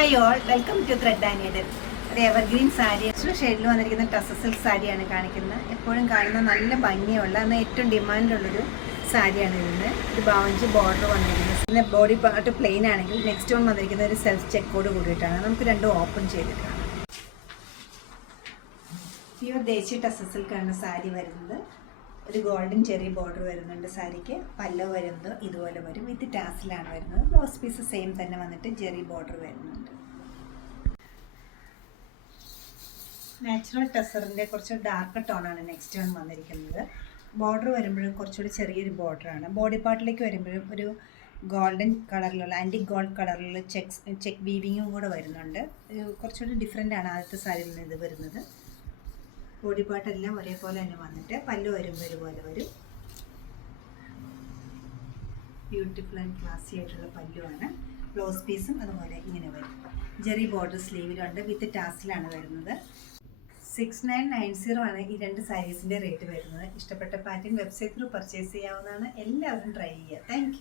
Hi all, welcome to thread and needle. ഒരു evergreen sari ഷെയ്ഡിൽ വന്നിരിക്കുന്ന ടസർ സിൽക്ക് സാരിയാണ് കാണിക്കുന്നത്. എപ്പോഴും കാണുന്ന നല്ല ഭംഗിയുള്ള എന്നാൽ ഏറ്റവും ഡിമാൻഡുള്ളൊരു സാരിയാണ് ഇതിന്. ഒരു ബാവഞ്ചി ബോർഡർ വന്നിരിക്കുന്നത്. പിന്നെ ബോഡി പാർട്ട് പ്ലെയിൻ ആണെങ്കിൽ നെക്സ്റ്റ് വൺ വന്നിരിക്കുന്ന ഒരു സെൽഫ് ചെക്കോട് കൂടിയിട്ടാണ്. നമുക്ക് രണ്ടും ഓപ്പൺ ചെയ്തിട്ടാണ്. പ്യുവർ ദേശി ടസർ സിൽക്കാണ് സാരി വരുന്നത്. ഒരു ഗോൾഡൻ ചെറി ബോർഡർ വരുന്നുണ്ട് സാരിക്ക്. പല്ലോ വരുന്നത് ഇതുപോലെ വരും. വിത്ത് ടാസിലാണ് വരുന്നത്. ബ്ലൗസ് പീസ് സെയിം തന്നെ വന്നിട്ട് ജെറി ബോർഡർ വരുന്നുണ്ട്. നാച്ചുറൽ ടസറിൻ്റെ കുറച്ച് ഡാർക്ക് ടോണാണ് നെക്സ്റ്റ് വൺ വന്നിരിക്കുന്നത്. ബോർഡർ വരുമ്പോഴും കുറച്ചുകൂടി ചെറിയൊരു ബോർഡറാണ്. ബോഡി പാർട്ടിലേക്ക് വരുമ്പോഴും ഒരു ഗോൾഡൻ കളറിലുള്ള ആൻറ്റി ഗോൾഡ് കളറിലുള്ള ചെക്ക് വീവിങ്ങും കൂടെ വരുന്നുണ്ട്. കുറച്ചുകൂടി ഡിഫറെൻ്റ് ആണ് ആദ്യത്തെ സാരിയിൽ നിന്ന് ഇത് വരുന്നത്. ബോഡി പാർട്ടെല്ലാം ഒരേപോലെ തന്നെ വന്നിട്ട് പല്ല് വരുമ്പോൾ ഇതുപോലെ വരും. ബ്യൂട്ടിഫുൾ ആൻഡ് ക്ലാസി ആയിട്ടുള്ള പല്ലുവാണ്. ബ്ലൗസ് പീസും അതുപോലെ ഇങ്ങനെ വരും. Jerry border സ്ലീവിലുണ്ട്. വിത്ത് ടാസിലാണ് വരുന്നത്. 6990 ആണ് ഈ രണ്ട് സാരീസിൻ്റെ റേറ്റ് വരുന്നത്. ഇഷ്ടപ്പെട്ട പാറ്റേൺ വെബ്സൈറ്റ് ത്രൂ പർച്ചേസ് ചെയ്യാവുന്നതാണ്. എല്ലാവരും ട്രൈ ചെയ്യുക. താങ്ക്